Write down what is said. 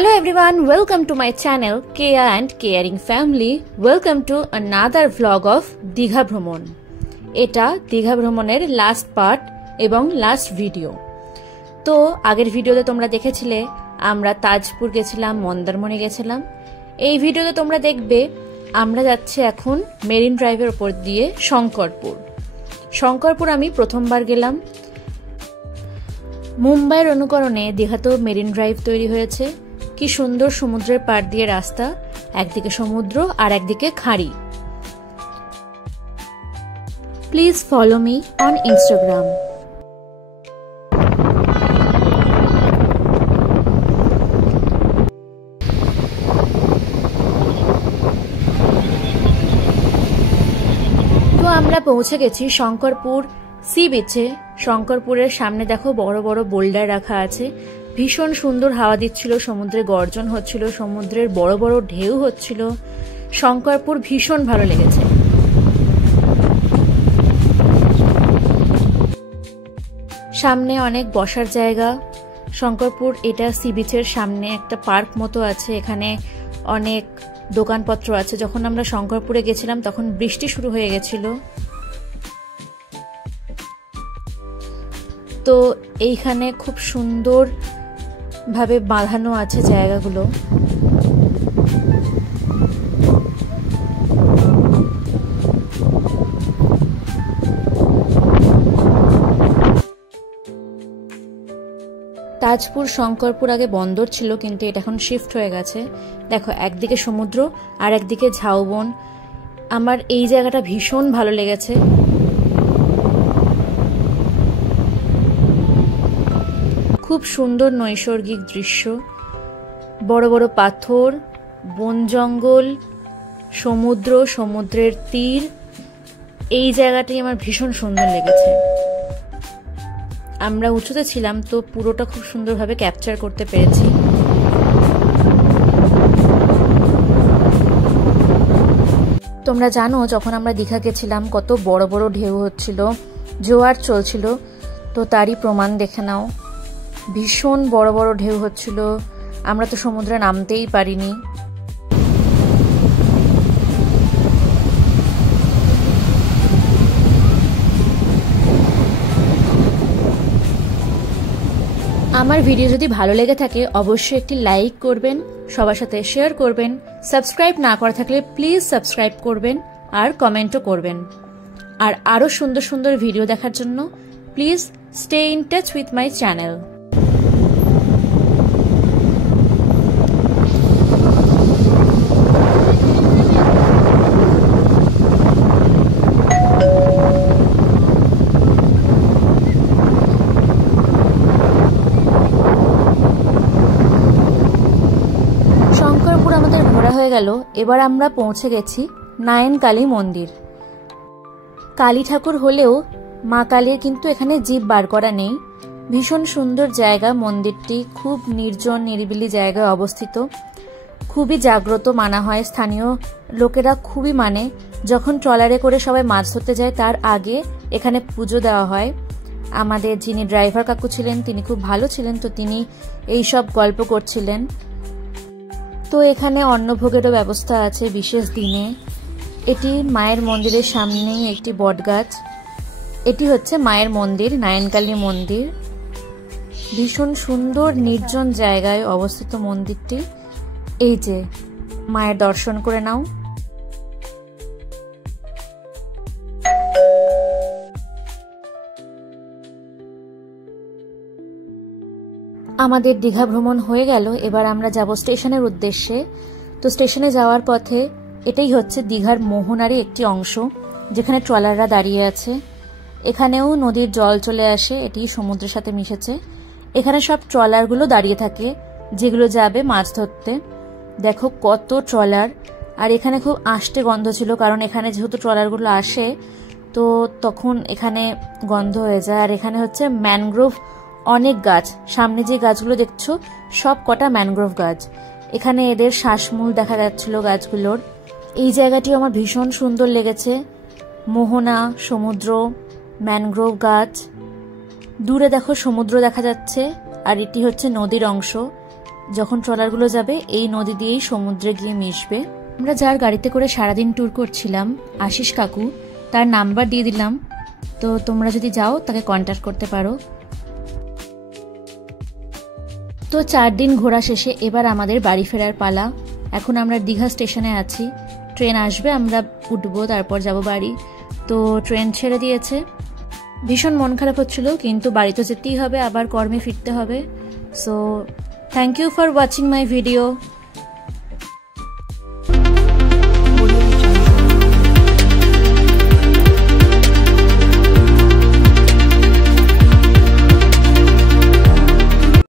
Hello everyone, welcome to my channel Kea and Caring Family. Welcome to another vlog of Digha Bhromon. এটা দীঘা ভ্রমণের last part এবং last video. তো আগের ভিডিওতে তোমরা দেখেছিলে আমরা তাজপুর গেছিলাম, মন্দারমণি গেছিলাম। এই ভিডিওতে তোমরা দেখবে আমরা যাচ্ছি এখন মেরিন ড্রাইভের উপর দিয়ে শঙ্করপুর। শঙ্করপুর আমি প্রথমবার গেলাম। মুম্বাইয়ের অনুকরণে দীঘাতেও মেরিন ড্রাইভ তৈরি হয়েছে। কি সুন্দর সমুদ্রের পাড় দিয়ে রাস্তা, একদিকে সমুদ্র আর একদিকে খাঁড়ি। Please follow me on Instagram. তো আমরা পৌঁছে গেছি শঙ্করপুর সি বিচে। শঙ্করপুরের সামনে দেখো বড় বড় বোল্ডার রাখা আছে। ভীষণ সুন্দর হাওয়া দিচ্ছিল, সমুদ্রে গর্জন হচ্ছিল, সমুদ্রের বড় বড় ঢেউ হচ্ছিল। শঙ্করপুর ভীষণ ভালো লেগেছে। সামনে অনেক বসার জায়গা। শঙ্করপুর এটা সি বিচের সামনে একটা পার্ক মতো আছে, এখানে অনেক দোকানপত্র আছে। যখন আমরা শঙ্করপুরে গেছিলাম তখন বৃষ্টি শুরু হয়ে গেছিল। তো এইখানে খুব সুন্দর ভাবে বাঁধানো আছে জায়গাগুলো। তাজপুর শঙ্করপুর আগে বন্দর ছিল, কিন্তু এটা এখন শিফট হয়ে গেছে। দেখো একদিকে সমুদ্র আর একদিকে ঝাউবন। আমার এই জায়গাটা ভীষণ ভালো লেগেছে। খুব সুন্দর নৈসর্গিক দৃশ্য, বড় বড় পাথর, বন জঙ্গল, সমুদ্র, সমুদ্রের তীর। এই জায়গাটি আমার ভীষণ সুন্দর লেগেছে। আমরা উঁচুতে ছিলাম তো পুরোটা খুব সুন্দরভাবে ক্যাপচার করতে পেরেছি। তোমরা জানো যখন আমরা দীঘা গেছিলাম কত বড় বড় ঢেউ হচ্ছিল, জোয়ার চলছিল। তো তারই প্রমাণ দেখে নাও, ভীষণ বড় বড় ঢেউ হচ্ছিল। আমরা তো সমুদ্রে নামতেই পারিনি। আমার ভিডিও যদি ভালো লেগে থাকে অবশ্যই একটি লাইক করবেন, সবার সাথে শেয়ার করবেন। সাবস্ক্রাইব না করা থাকলে প্লিজ সাবস্ক্রাইব করবেন আর কমেন্টও করবেন। আর আরও সুন্দর সুন্দর ভিডিও দেখার জন্য please stay in touch with my channel. আমাদের ঘোরা হয়ে গেল। এবার আমরা পৌঁছে গেছি নারায়ণ কালী মন্দির। কালী ঠাকুর হলেও মা কালীর কিন্তু এখানে জীব বার করা নেই। ভীষণ সুন্দর জায়গা। মন্দিরটি খুব নির্জন নিরিবিলি জায়গায় অবস্থিত। খুবই জাগ্রত মানা হয়, স্থানীয় লোকেরা খুবই মানে। যখন ট্রলারে করে সবাই মাছ ধরতে যায় তার আগে এখানে পুজো দেওয়া হয়। আমাদের যিনি ড্রাইভার কাকু ছিলেন তিনি খুব ভালো ছিলেন, তো তিনি এই সব গল্প করছিলেন। তো এখানে অন্নভোগেরও ব্যবস্থা আছে বিশেষ দিনে। এটি মায়ের মন্দিরের সামনেই একটি বটগাছ। এটি হচ্ছে মায়ের মন্দির, নারায়ণকালী মন্দির। ভীষণ সুন্দর নির্জন জায়গায় অবস্থিত মন্দিরটি। এই যে মায়ের দর্শন করে নাও। আমাদের দীঘা ভ্রমণ হয়ে গেল। এবার আমরা যাব স্টেশনের উদ্দেশ্যে। তো স্টেশনে যাওয়ার পথে এটাই হচ্ছে দীঘার মোহনারই একটি অংশ, যেখানে ট্রলাররা দাঁড়িয়ে আছে। এখানেও নদীর জল চলে আসে, এটি সমুদ্রের সাথে মিশেছে। এখানে সব ট্রলারগুলো দাঁড়িয়ে থাকে যেগুলো যাবে মাছ ধরতে। দেখো কত ট্রলার। আর এখানে খুব আষ্টে গন্ধ ছিল, কারণ এখানে যেহেতু ট্রলারগুলো আসে তো তখন এখানে গন্ধ হয়ে যায়। আর এখানে হচ্ছে ম্যানগ্রোভ অনেক গাছ। সামনে যে গাছগুলো দেখছো সব কটা ম্যানগ্রোভ গাছ। এখানে এদের শ্বাসমূল দেখা যাচ্ছিল গাছগুলোর। এই জায়গাটিও আমার ভীষণ সুন্দর লেগেছে। মোহনা, সমুদ্র, ম্যানগ্রোভ গাছ, দূরে দেখো সমুদ্র দেখা যাচ্ছে। আর এটি হচ্ছে নদীর অংশ। যখন ট্রলারগুলো যাবে এই নদী দিয়েই সমুদ্রে গিয়ে মিশবে। আমরা যার গাড়িতে করে সারাদিন ট্যুর করছিলাম, আশিস কাকু, তার নাম্বার দিয়ে দিলাম, তো তোমরা যদি যাও তাকে কন্ট্যাক্ট করতে পারো। তো 4 দিন ঘোরা শেষে এবার আমাদের বাড়ি ফেরার পালা। এখন আমরা দীঘা স্টেশনে আছি, ট্রেন আসবে, আমরা উঠবো, তারপর যাব বাড়ি। তো ট্রেন ছেড়ে দিয়েছে, ভীষণ মন খারাপ হচ্ছিল, কিন্তু বাড়ি তো যেতেই হবে, আবার কর্মে ফিরতে হবে। So thank you for watching my video.